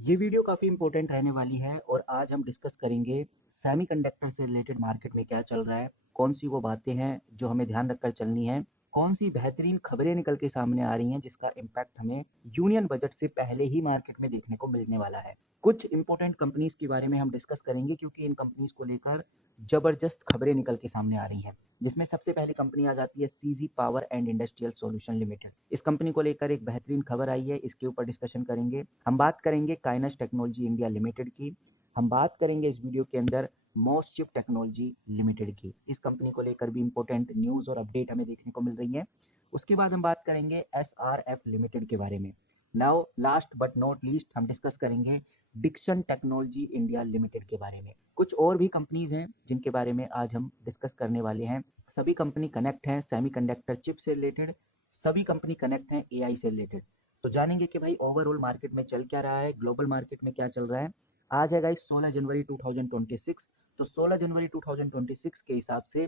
ये वीडियो काफ़ी इंपॉर्टेंट रहने वाली है और आज हम डिस्कस करेंगे सेमीकंडक्टर से रिलेटेड मार्केट में क्या चल रहा है, कौन सी वो बातें हैं जो हमें ध्यान रखकर चलनी है, कौन सी बेहतरीन खबरें निकल के सामने आ रही हैं जिसका इम्पैक्ट हमें यूनियन बजट से पहले ही मार्केट में देखने को मिलने वाला है। कुछ इंपॉर्टेंट कंपनीज के बारे में हम डिस्कस करेंगे क्योंकि इन कंपनीज को लेकर जबरदस्त खबरें निकल के सामने आ रही हैं, जिसमें सबसे पहली कंपनी आ जाती है CG power and industrial solution limited. इस कंपनी को लेकर एक बेहतरीन खबर आई है, इसके ऊपर डिस्कशन करेंगे। हम बात करेंगे काइनस टेक्नोलॉजी इंडिया लिमिटेड की। हम बात करेंगे इस वीडियो के अंदर मोस्टचिप टेक्नोलॉजी लिमिटेड की। इस कंपनी को लेकर भी इंपॉर्टेंट न्यूज़ और अपडेट हमें देखने को मिल रही है। उसके बाद हम बात करेंगे एसआरएफ लिमिटेड के बारे में। Now last but not least हम डिस्कस करेंगे डिक्सन टेक्नोलॉजी इंडिया लिमिटेड के बारे में। कुछ और भी कंपनीज हैं जिनके बारे में आज हम डिस्कस करने वाले हैं। सभी कंपनी कनेक्ट हैं सेमीकंडक्टर चिप से रिलेटेड, सभी कंपनी कनेक्ट हैं एआई से रिलेटेड। तो जानेंगे कि भाई ओवरऑल मार्केट में चल क्या रहा है, ग्लोबल मार्केट में क्या चल रहा है। आज है गाइस 16 जनवरी 2026। तो 16 जनवरी 2026 के हिसाब से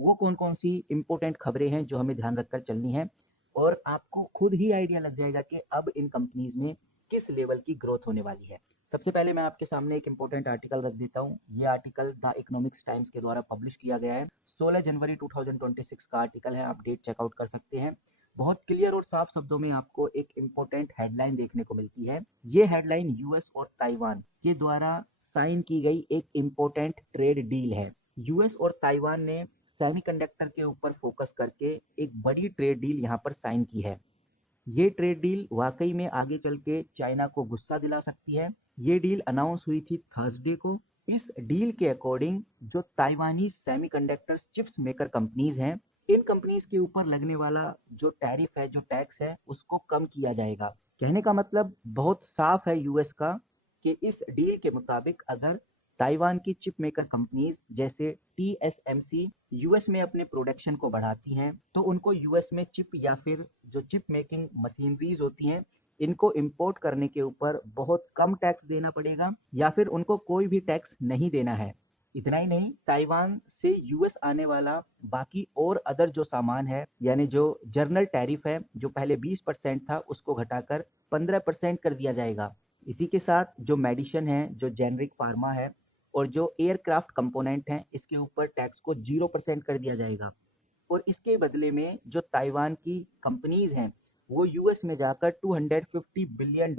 वो कौन कौन सी इंपॉर्टेंट खबरें हैं जो हमें ध्यान रखकर चलनी है, और आपको खुद ही आइडिया लग जाएगा कि अब इन कंपनीज में किस लेवल की ग्रोथ होने वाली है। सबसे पहले मैं आपके सामने एक इंपॉर्टेंट आर्टिकल रख देता हूँ। ये आर्टिकल द इकोनॉमिक्स टाइम्स के द्वारा पब्लिश किया गया है। 16 जनवरी 2026 का आर्टिकल है, आप डेट चेकआउट कर सकते हैं। बहुत क्लियर और साफ शब्दों में आपको एक इंपॉर्टेंट हेडलाइन देखने को मिलती है। ये हेडलाइन यूएस और ताइवान के द्वारा साइन की गई एक इंपॉर्टेंट ट्रेड डील है। यूएस और ताइवान ने सेमीकंडक्टर के ऊपर फोकस करके एक बड़ी ट्रेड डील यहाँ पर साइन की है। ये ट्रेड डील वाकई में आगे चल के चाइना को गुस्सा दिला सकती है। ये डील अनाउंस हुई थी थर्सडे को। इस डील के अकॉर्डिंग जो ताइवानी सेमीकंडक्टर चिप्स मेकर कंपनीज हैं, इन कंपनीज के ऊपर लगने वाला जो टैरिफ है, जो टैक्स है, उसको कम किया जाएगा। कहने का मतलब बहुत साफ है यूएस का कि इस डील के मुताबिक अगर ताइवान की चिप मेकर कंपनीज जैसे टीएसएमसी यूएस में अपने प्रोडक्शन को बढ़ाती हैं, तो उनको यूएस में चिप या फिर जो चिप मेकिंग मशीनरीज होती हैं, इनको इंपोर्ट करने के ऊपर बहुत कम टैक्स देना पड़ेगा या फिर उनको कोई भी टैक्स नहीं देना है। इतना ही नहीं, ताइवान से यूएस आने वाला बाकी और अदर जो सामान है, यानी जो जर्नल टैरिफ है, जो पहले 20% था, उसको घटाकर 15% कर दिया जाएगा। इसी के साथ जो मेडिसिन है, जो जेनरिक फार्मा है और जो एयरक्राफ्ट कंपोनेंट हैं, इसके ऊपर टैक्स को 0% कर दिया जाएगा। और इसके बदले में जो ताइवान की कंपनीज हैं, वो यूएस में जाकर $250 बिलियन,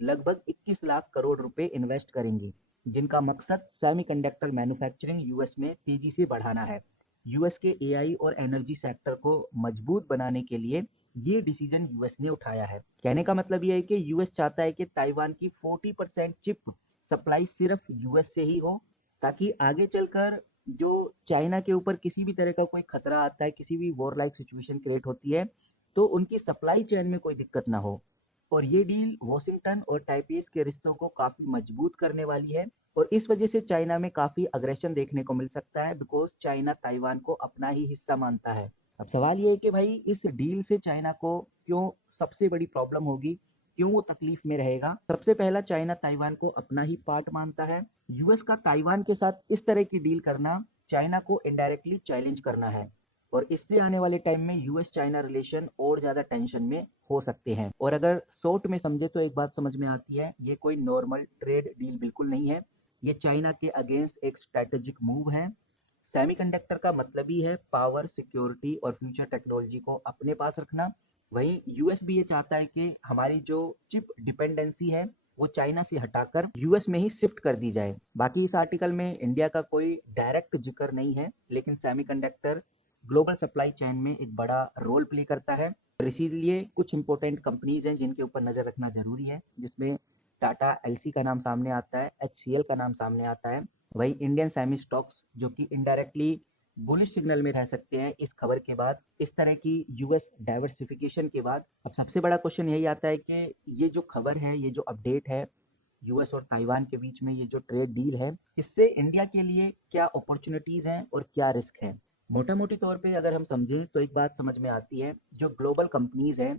लगभग 21 लाख करोड़ रुपए इन्वेस्ट करेंगी, जिनका मकसद सेमीकंडक्टर मैन्युफैक्चरिंग यूएस में तेजी से बढ़ाना है। यूएस के एआई और एनर्जी सेक्टर को मजबूत बनाने के लिए ये डिसीजन यूएस ने उठाया है। कहने का मतलब ये है कि यूएस चाहता है कि ताइवान की 40% चिप सप्लाई सिर्फ यूएस से ही हो, ताकि आगे चलकर जो चाइना के ऊपर किसी भी तरह का कोई खतरा आता है, किसी भी वॉर लाइक सिचुएशन क्रिएट होती है, तो उनकी सप्लाई चेन में कोई दिक्कत ना हो। और ये डील वॉशिंगटन और टाइपीस के रिश्तों को काफी मजबूत करने वाली है, और इस वजह से चाइना में काफी अग्रेशन देखने को मिल सकता है, बिकॉज चाइना ताइवान को अपना ही हिस्सा मानता है। अब सवाल ये है कि भाई इस डील से चाइना को क्यों सबसे बड़ी प्रॉब्लम होगी, क्यों वो तकलीफ में रहेगा। सबसे पहला, चाइना ताइवान को अपना ही पार्ट मानता है। यूएस का ताइवान के साथ इस तरह की डील करना चाइना को इनडायरेक्टली चैलेंज करना है, और इससे आने वाले टाइम में यूएस चाइना रिलेशन और ज्यादा टेंशन में हो सकते हैं। और अगर शॉर्ट में समझे तो एक बात समझ में आती है, ये कोई नॉर्मल ट्रेड डील बिल्कुल नहीं है। ये चाइना के अगेंस्ट एक स्ट्रेटेजिक मूव है। सेमीकंडक्टर का मतलब ही है पावर, सिक्योरिटी और फ्यूचर टेक्नोलॉजी को अपने पास रखना। वहीं यूएस भी ये चाहता है कि हमारी जो चिप डिपेंडेंसी है, वो चाइना से हटाकर यूएस में ही शिफ्ट कर दी जाए। बाकी इस आर्टिकल में इंडिया का कोई डायरेक्ट जिक्र नहीं है, लेकिन सेमीकंडक्टर ग्लोबल सप्लाई चेन में एक बड़ा रोल प्ले करता है। और इसीलिए कुछ इंपॉर्टेंट कंपनीज हैं जिनके ऊपर नजर रखना जरूरी है, जिसमें टाटा एलसी का नाम सामने आता है, एचसीएल का नाम सामने आता है। वही इंडियन सेमी स्टॉक्स, जो कि इनडायरेक्टली बुलिश सिग्नल में रह सकते हैं इस खबर के बाद, इस तरह की यूएस डाइवर्सिफिकेशन के बाद। अब सबसे बड़ा क्वेश्चन यही आता है कि ये जो खबर है, ये जो अपडेट है यूएस और ताइवान के बीच में, ये जो ट्रेड डील है, इससे इंडिया के लिए क्या अपॉर्चुनिटीज हैं और क्या रिस्क है। मोटा मोटी तौर पे अगर हम समझें तो एक बात समझ में आती है, जो ग्लोबल कंपनीज हैं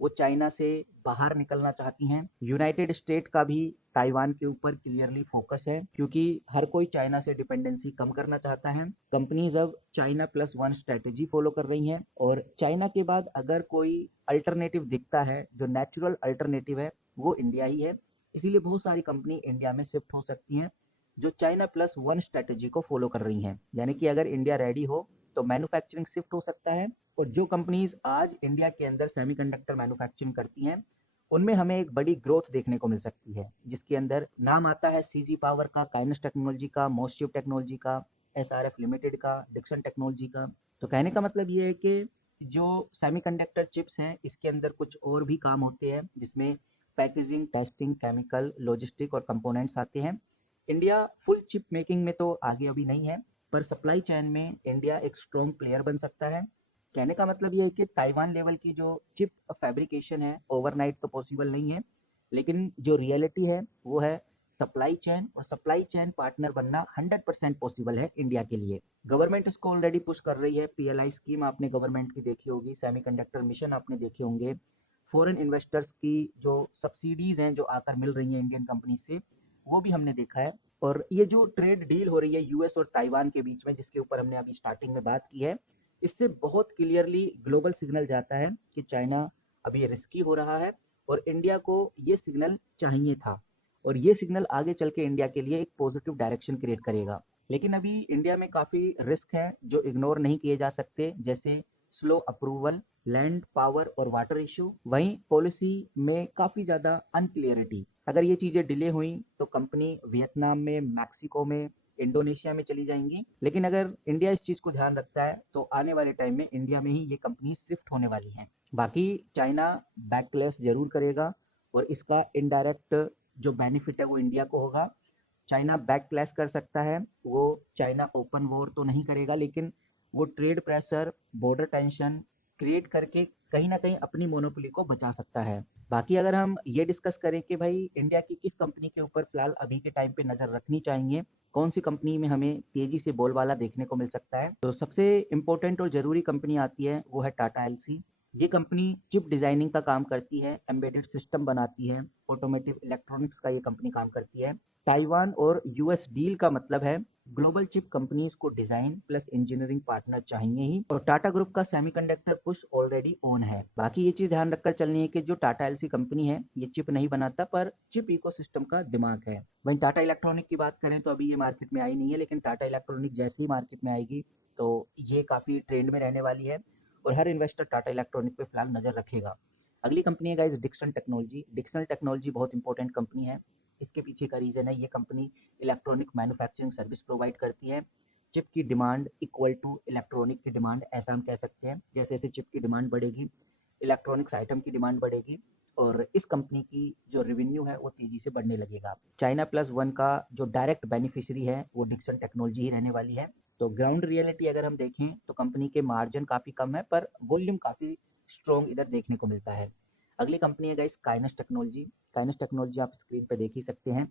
वो चाइना से बाहर निकलना चाहती हैं। यूनाइटेड स्टेट का भी ताइवान के ऊपर क्लियरली फोकस है, क्योंकि हर कोई चाइना से डिपेंडेंसी कम करना चाहता है। कंपनीज अब China plus one strategy follow कर रही हैं, और चाइना के बाद अगर कोई अल्टरनेटिव दिखता है, जो नेचुरल अल्टरनेटिव है, वो इंडिया ही है। इसीलिए बहुत सारी कंपनी इंडिया में शिफ्ट हो सकती हैं जो चाइना प्लस वन स्ट्रेटेजी को फॉलो कर रही हैं। यानी कि अगर इंडिया रेडी हो तो मैन्युफैक्चरिंग शिफ्ट हो सकता है। और जो कंपनीज आज इंडिया के अंदर सेमीकंडक्टर मैन्युफैक्चरिंग करती हैं उनमें हमें एक बड़ी ग्रोथ देखने को मिल सकती है, जिसके अंदर नाम आता है सीजी पावर का, काइनस टेक्नोलॉजी का, मोस्टशिप टेक्नोलॉजी का, एसआरएफ लिमिटेड का, डिक्सन टेक्नोलॉजी का। तो कहने का मतलब ये है कि जो सेमीकंडक्टर चिप्स हैं इसके अंदर कुछ और भी काम होते हैं, जिसमें पैकेजिंग, टेस्टिंग, केमिकल, लॉजिस्टिक और कंपोनेंट्स आते हैं। इंडिया फुल चिप मेकिंग में तो आगे अभी नहीं है, पर सप्लाई चेन में इंडिया एक स्ट्रॉन्ग प्लेयर बन सकता है। कहने का मतलब ये है कि ताइवान लेवल की जो चिप फैब्रिकेशन है ओवरनाइट तो पॉसिबल नहीं है, लेकिन जो रियलिटी है वो है सप्लाई चेन, और सप्लाई चेन पार्टनर बनना 100% पॉसिबल है इंडिया के लिए। गवर्नमेंट इसको ऑलरेडी पुश कर रही है। पीएलआई स्कीम आपने गवर्नमेंट की देखी होगी, सेमीकंडक्टर मिशन आपने देखे होंगे, फॉरेन इन्वेस्टर्स की जो सब्सिडीज हैं जो आकर मिल रही हैं इंडियन कंपनी से, वो भी हमने देखा है। और ये जो ट्रेड डील हो रही है यूएस और ताइवान के बीच में, जिसके ऊपर हमने अभी स्टार्टिंग में बात की है, इससे बहुत क्लियरली ग्लोबल सिग्नल जाता है कि चाइना अभी रिस्की हो रहा है और इंडिया को ये सिग्नल चाहिए था। और ये सिग्नल आगे चल के इंडिया के लिए एक पॉजिटिव डायरेक्शन क्रिएट करेगा। लेकिन अभी इंडिया में काफ़ी रिस्क है जो इग्नोर नहीं किए जा सकते, जैसे स्लो अप्रूवल, लैंड, पावर और वाटर इशू। वहीं पॉलिसी में काफ़ी ज़्यादा अनक्लियरिटी। अगर ये चीज़ें डिले हुई तो कंपनी वियतनाम में, मैक्सिको में, इंडोनेशिया में चली जाएंगी। लेकिन अगर इंडिया इस चीज़ को ध्यान रखता है तो आने वाले टाइम में इंडिया में ही ये कंपनी शिफ्ट होने वाली हैं। बाकी चाइना बैकलेस जरूर करेगा और इसका इनडायरेक्ट जो बेनिफिट है वो इंडिया को होगा। चाइना बैक क्लैश कर सकता है, वो चाइना ओपन वॉर तो नहीं करेगा, लेकिन वो trade pressure, border tension create करके कहीं ना कहीं अपनी मोनोपोली को बचा सकता है। बाकी अगर हम ये डिस्कस करें कि भाई इंडिया की किस कंपनी के ऊपर फिलहाल अभी के टाइम पे नजर रखनी चाहिए, कौन सी कंपनी में हमें तेजी से बोलबाला देखने को मिल सकता है, तो सबसे इंपॉर्टेंट और जरूरी कंपनी आती है वो है टाटा एलसी। ये कंपनी चिप डिजाइनिंग का काम करती है, एम्बेडेड सिस्टम बनाती है, ऑटोमेटिव इलेक्ट्रॉनिक्स का ये कंपनी काम करती है। ताइवान और यूएस डील का मतलब है ग्लोबल चिप कंपनीज को डिजाइन प्लस इंजीनियरिंग पार्टनर चाहिए ही, और टाटा ग्रुप का सेमीकंडक्टर पुश ऑलरेडी ऑन है। बाकी ये चीज ध्यान रखकर चलनी है कि जो टाटा एलसी कंपनी है ये चिप नहीं बनाता पर चिप इकोसिस्टम का दिमाग है। वहीं टाटा इलेक्ट्रॉनिक की बात करें तो अभी ये मार्केट में आई नहीं है, लेकिन टाटा इलेक्ट्रॉनिक जैसे ही मार्केट में आएगी तो ये काफी ट्रेंड में रहने वाली है और हर इन्वेस्टर टाटा इलेक्ट्रॉनिक पे फिलहाल नजर रखेगा। अगली कंपनी है guys Dixon technology. Dixon technology बहुत इंपॉर्टेंट कंपनी है। इसके पीछे का रीजन है ये company electronic manufacturing service provide करती है। चिप की डिमांड इक्वल टू इलेक्ट्रॉनिक की डिमांड, ऐसा हम कह सकते हैं। जैसे जैसे चिप की डिमांड बढ़ेगी इलेक्ट्रॉनिक्स आइटम की डिमांड बढ़ेगी और इस कंपनी की जो रेवेन्यू है वो तेजी से बढ़ने लगेगा। चाइना प्लस वन का जो डायरेक्ट बेनिफिशियरी है वो डिक्सन टेक्नोलॉजी ही रहने वाली है। तो ग्राउंड रियलिटी अगर हम देखें तो कंपनी के मार्जिन काफी कम है पर वॉल्यूम काफी स्ट्रॉन्ग इधर देखने को मिलता है। अगली कंपनी है गाइस काइनस टेक्नोलॉजी। काइनस टेक्नोलॉजी आप स्क्रीन पे देख ही सकते हैं।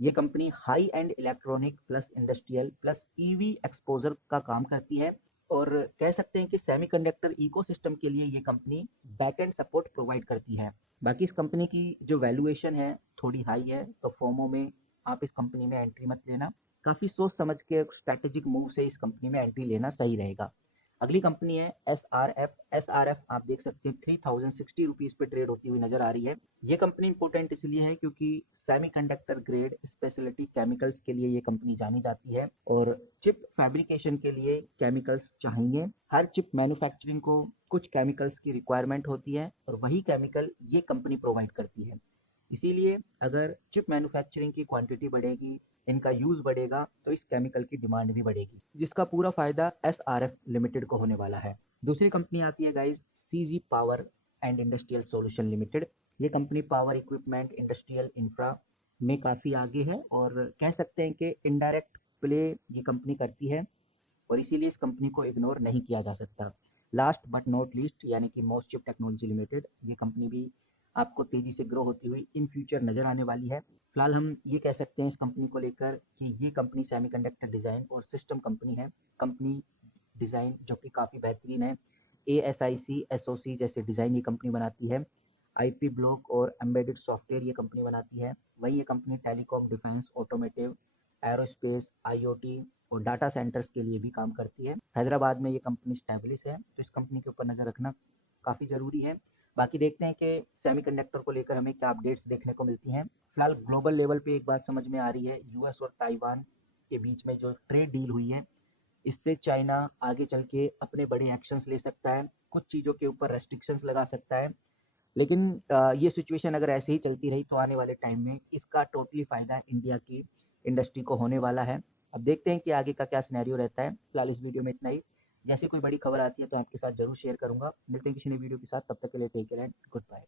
ये company high and electronic plus industrial plus EV exposure का काम करती है और कह सकते हैं कि सेमीकंडक्टर इकोसिस्टम के लिए ये company back and support provide करती है। बाकी इस कंपनी की जो वैल्यूएशन है थोड़ी हाई है, तो फोमो में आप इस कंपनी में एंट्री मत लेना। काफ़ी सोच समझ के स्ट्रैटेजिक मूव से इस कंपनी में एंट्री लेना सही रहेगा। अगली कंपनी है S R F. S R F आप देख सकते हैं 3060 रुपीज़ पे ट्रेड होती हुई नजर आ रही है। ये कंपनी इंपॉर्टेंट इसलिए है क्योंकि सेमीकंडक्टर ग्रेड स्पेशलिटी केमिकल्स के लिए ये कंपनी जानी जाती है और चिप फैब्रिकेशन के लिए केमिकल्स चाहिए। हर चिप मैन्युफैक्चरिंग को कुछ केमिकल्स की रिक्वायरमेंट होती है और वही केमिकल ये कंपनी प्रोवाइड करती है। इसीलिए अगर चिप मैन्युफैक्चरिंग की क्वांटिटी बढ़ेगी, इनका यूज बढ़ेगा, तो इस केमिकल की डिमांड भी बढ़ेगी, जिसका पूरा फायदा एसआरएफ लिमिटेड को होने वाला है। दूसरी कंपनी आती है guys CG power and industrial solution limited. ये company power equipment, industrial infra में काफ़ी आगे है और कह सकते हैं कि इनडायरेक्ट प्ले ये कंपनी करती है और इसीलिए इस कंपनी को इग्नोर नहीं किया जा सकता। लास्ट बट नॉट लीस्ट यानी कि मोस्टशिप टेक्नोलॉजी लिमिटेड, ये कंपनी भी आपको तेजी से ग्रो होती हुई इन फ्यूचर नजर आने वाली है। फिलहाल हम ये कह सकते हैं इस कंपनी को लेकर कि ये कंपनी सेमीकंडक्टर डिज़ाइन और सिस्टम कंपनी है। कंपनी डिज़ाइन जो कि काफ़ी बेहतरीन है। ASIC SOC जैसे डिज़ाइन ये कंपनी बनाती है। IP ब्लॉक और एम्बेडेड सॉफ्टवेयर ये कंपनी बनाती है। वहीं ये company telecom, defence, automotive, aerospace, IoT और डाटा सेंटर्स के लिए भी काम करती है। हैदराबाद में ये कंपनी स्टैब्लिश है, तो इस कंपनी के ऊपर नज़र रखना काफ़ी ज़रूरी है। बाकी देखते हैं कि सेमीकंडक्टर को लेकर हमें क्या अपडेट्स देखने को मिलती हैं। फिलहाल ग्लोबल लेवल पे एक बात समझ में आ रही है, यूएस और ताइवान के बीच में जो ट्रेड डील हुई है, इससे चाइना आगे चल के अपने बड़े एक्शंस ले सकता है, कुछ चीज़ों के ऊपर रेस्ट्रिक्शंस लगा सकता है। लेकिन ये सिचुएशन अगर ऐसे ही चलती रही तो आने वाले टाइम में इसका टोटली फ़ायदा इंडिया की इंडस्ट्री को होने वाला है। अब देखते हैं कि आगे का क्या सिनेरियो रहता है। फिलहाल इस वीडियो में इतना ही। जैसे कोई बड़ी खबर आती है तो आपके साथ ज़रूर शेयर करूँगा। मिलते हैं किसी नई वीडियो के साथ, तब तक के लिए take care and good bye.